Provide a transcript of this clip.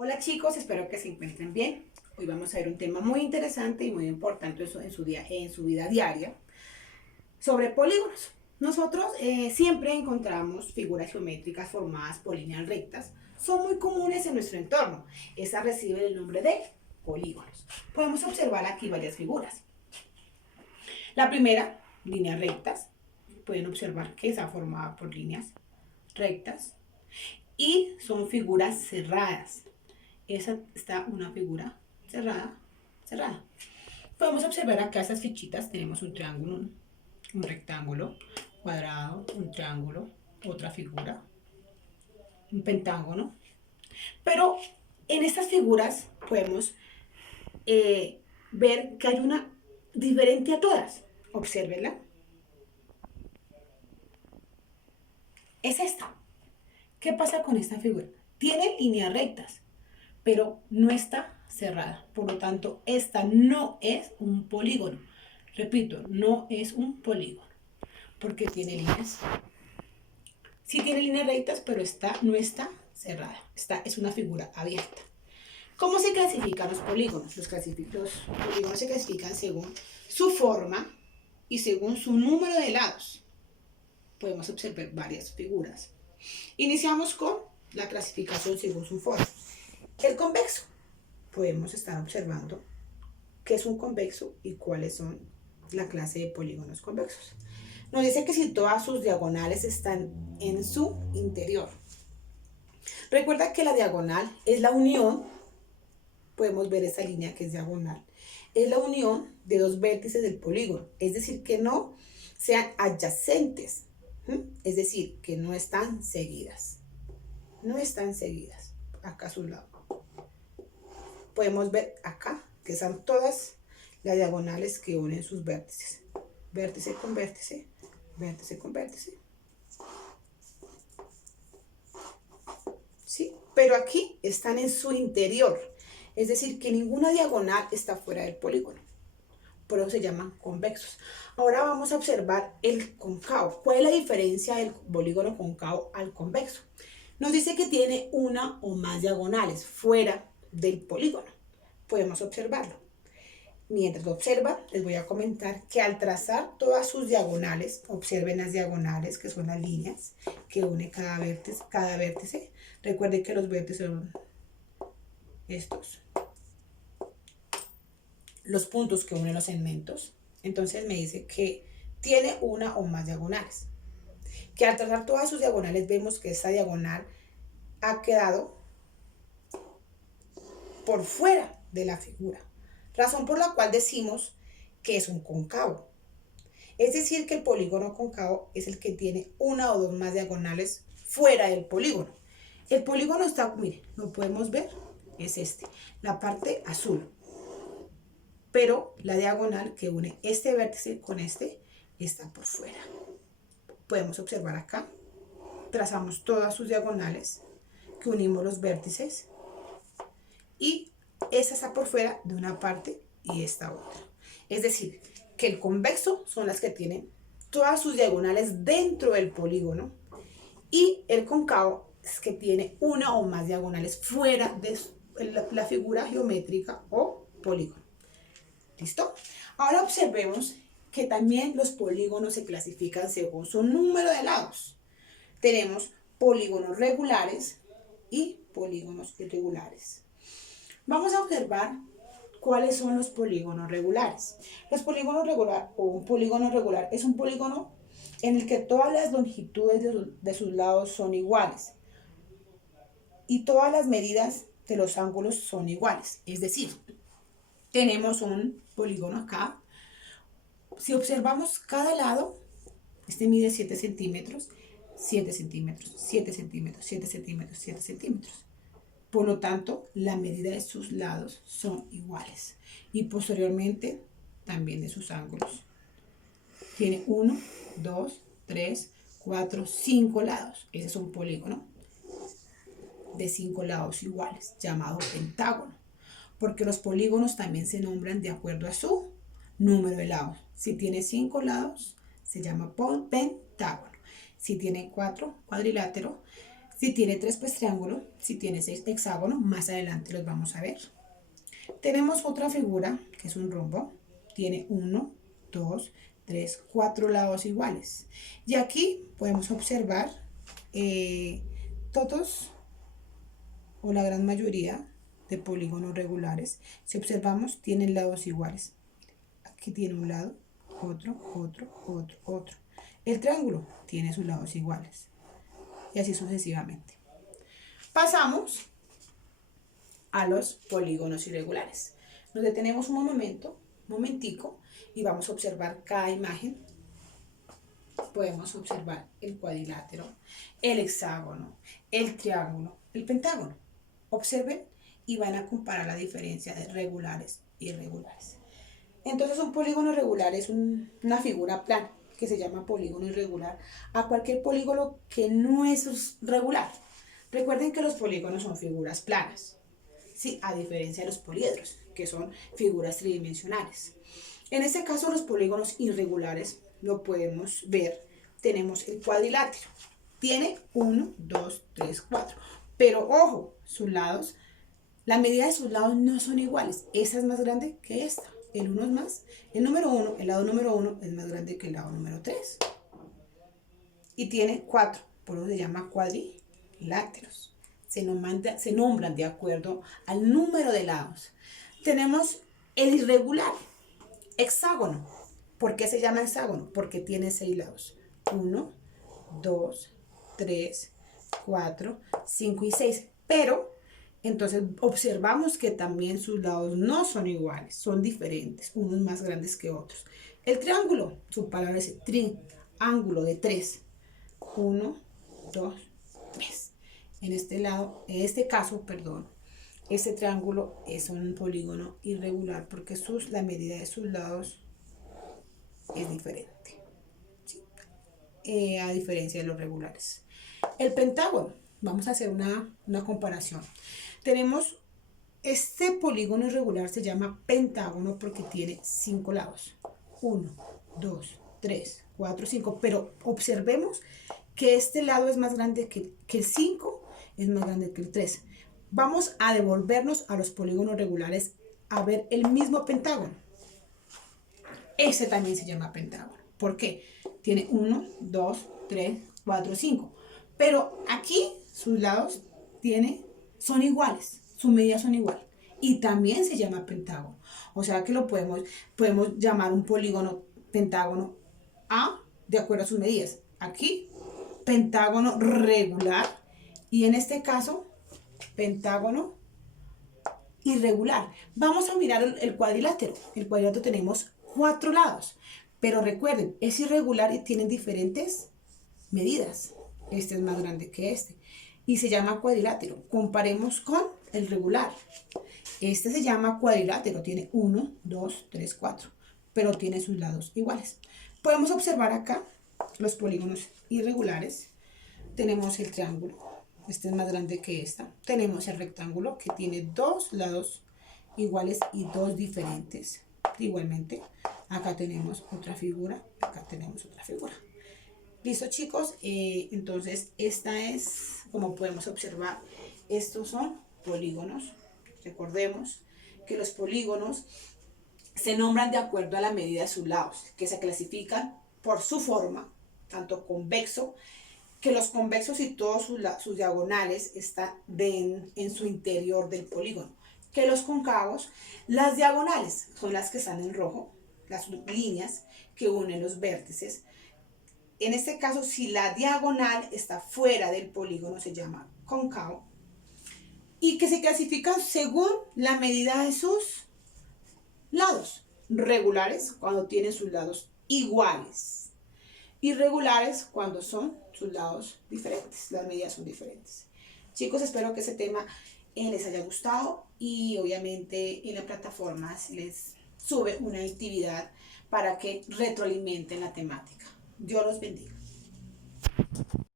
Hola chicos, espero que se encuentren bien. Hoy vamos a ver un tema muy interesante y muy importante en su vida diaria sobre polígonos. Nosotros siempre encontramos figuras geométricas formadas por líneas rectas. Son muy comunes en nuestro entorno. Estas reciben el nombre de polígonos. Podemos observar aquí varias figuras. La primera, líneas rectas. Pueden observar que está formada por líneas rectas y son figuras cerradas. Esa está una figura cerrada. Podemos observar acá esas fichitas. Tenemos un triángulo, un rectángulo, cuadrado, un triángulo, otra figura, un pentágono. Pero en estas figuras podemos ver que hay una diferente a todas. Obsérvenla. Es esta. ¿Qué pasa con esta figura? Tiene líneas rectas, pero no está cerrada. Por lo tanto, esta no es un polígono. Repito, no es un polígono, porque tiene líneas. Sí tiene líneas rectas, pero no está cerrada. Esta es una figura abierta. ¿Cómo se clasifican los polígonos? Los polígonos se clasifican según su forma y según su número de lados. Podemos observar varias figuras. Iniciamos con la clasificación según su forma. El convexo. Podemos estar observando qué es un convexo y cuáles son la clase de polígonos convexos. Nos dice que si todas sus diagonales están en su interior. Recuerda que la diagonal es la unión, podemos ver esa línea que es diagonal, es la unión de dos vértices del polígono, es decir, que no sean adyacentes, es decir, que no están seguidas. No están seguidas, acá a su lado. Podemos ver acá que son todas las diagonales que unen sus vértices. Vértice con vértice, vértice con vértice. ¿Sí? Pero aquí están en su interior. Es decir, que ninguna diagonal está fuera del polígono. Por eso se llaman convexos. Ahora vamos a observar el cóncavo. ¿Cuál es la diferencia del polígono cóncavo al convexo? Nos dice que tiene una o más diagonales fuera del polígono. Podemos observarlo. Mientras lo observan, les voy a comentar que al trazar todas sus diagonales, observen las diagonales, que son las líneas que une cada vértice. Recuerden que los vértices son estos, los puntos que unen los segmentos. Entonces me dice que tiene una o más diagonales. Que al trazar todas sus diagonales vemos que esta diagonal ha quedado por fuera de la figura. Razón por la cual decimos que es un cóncavo. Es decir, que el polígono cóncavo es el que tiene una o dos más diagonales fuera del polígono. El polígono está, miren, lo podemos ver, es este, la parte azul. Pero la diagonal que une este vértice con este está por fuera. Podemos observar acá, trazamos todas sus diagonales, que unimos los vértices, y esta está por fuera de una parte y esta otra. Es decir, que el convexo son las que tienen todas sus diagonales dentro del polígono y el cóncavo es que tiene una o más diagonales fuera de la figura geométrica o polígono. ¿Listo? Ahora observemos que también los polígonos se clasifican según su número de lados. Tenemos polígonos regulares y polígonos irregulares. Vamos a observar cuáles son los polígonos regulares. Los polígonos regulares o un polígono regular es un polígono en el que todas las longitudes de sus lados son iguales y todas las medidas de los ángulos son iguales. Es decir, tenemos un polígono acá. Si observamos cada lado, este mide 7 centímetros, 7 centímetros, 7 centímetros, 7 centímetros, 7 centímetros. Por lo tanto, la medida de sus lados son iguales. Y posteriormente, también de sus ángulos. Tiene 1, 2, 3, 4, 5 lados. Ese es un polígono de 5 lados iguales, llamado pentágono. Porque los polígonos también se nombran de acuerdo a su número de lados. Si tiene 5 lados, se llama pentágono. Si tiene 4, cuadrilátero. Si tiene 3, pues triángulo. Si tiene 6, hexágono. Más adelante los vamos a ver. Tenemos otra figura, que es un rombo. Tiene 1, 2, 3, 4 lados iguales. Y aquí podemos observar todos o la gran mayoría de polígonos regulares. Si observamos, tienen lados iguales. Aquí tiene un lado, otro, otro, otro, otro. El triángulo tiene sus lados iguales. Y así sucesivamente. Pasamos a los polígonos irregulares. Nos detenemos un momentico, y vamos a observar cada imagen. Podemos observar el cuadrilátero, el hexágono, el triángulo, el pentágono. Observen y van a comparar la diferencia de regulares y irregulares. Entonces un polígono irregular es una figura plana que se llama polígono irregular a cualquier polígono que no es regular. Recuerden que los polígonos son figuras planas, ¿sí? A diferencia de los poliedros, que son figuras tridimensionales. En este caso, los polígonos irregulares lo podemos ver. Tenemos el cuadrilátero. Tiene 1, 2, 3, 4. Pero ojo, sus lados, la medida de sus lados no son iguales. Esta es más grande que esta. El 1 es más. El lado número 1 es más grande que el lado número 3. Y tiene 4. Por eso se llama cuadriláteros. Se nombran de acuerdo al número de lados. Tenemos el irregular, hexágono. ¿Por qué se llama hexágono? Porque tiene 6 lados. 1, 2, 3, 4, 5 y 6. Pero, entonces, observamos que también sus lados no son iguales, son diferentes, unos más grandes que otros. El triángulo, su palabra es triángulo de 3. 1, 2, 3. En este caso, este triángulo es un polígono irregular porque la medida de sus lados es diferente, ¿sí? A diferencia de los regulares. El pentágono, vamos a hacer una comparación. Tenemos este polígono irregular, se llama pentágono porque tiene 5 lados. 1, 2, 3, 4, 5. Pero observemos que este lado es más grande que el 5, es más grande que el 3. Vamos a devolvernos a los polígonos regulares a ver el mismo pentágono. Ese también se llama pentágono. ¿Por qué? Tiene 1, 2, 3, 4, 5. Pero aquí sus lados son iguales, sus medidas son iguales. Y también se llama pentágono. O sea que lo podemos llamar un polígono pentágono de acuerdo a sus medidas. Aquí, pentágono regular. Y en este caso, pentágono irregular. Vamos a mirar el cuadrilátero. El cuadrilátero tenemos 4 lados. Pero recuerden, es irregular y tienen diferentes medidas. Este es más grande que este. Y se llama cuadrilátero. Comparemos con el regular. Este se llama cuadrilátero. Tiene 1, 2, 3, 4. Pero tiene sus lados iguales. Podemos observar acá los polígonos irregulares. Tenemos el triángulo. Este es más grande que esta. Tenemos el rectángulo que tiene 2 lados iguales y 2 diferentes. Igualmente, acá tenemos otra figura. Acá tenemos otra figura. ¿Listo, chicos? Entonces, esta es, como podemos observar, estos son polígonos. Recordemos que los polígonos se nombran de acuerdo a la medida de sus lados, que se clasifican por su forma, tanto convexo, que los convexos y todos sus diagonales están en su interior del polígono. Que los cóncavos, las diagonales son las que están en rojo, las líneas que unen los vértices. En este caso, si la diagonal está fuera del polígono, se llama cóncavo. Y que se clasifican según la medida de sus lados. Regulares, cuando tienen sus lados iguales. Irregulares, cuando son sus lados diferentes. Las medidas son diferentes. Chicos, espero que ese tema les haya gustado. Y obviamente en la plataforma se les sube una actividad para que retroalimenten la temática. Dios los bendiga.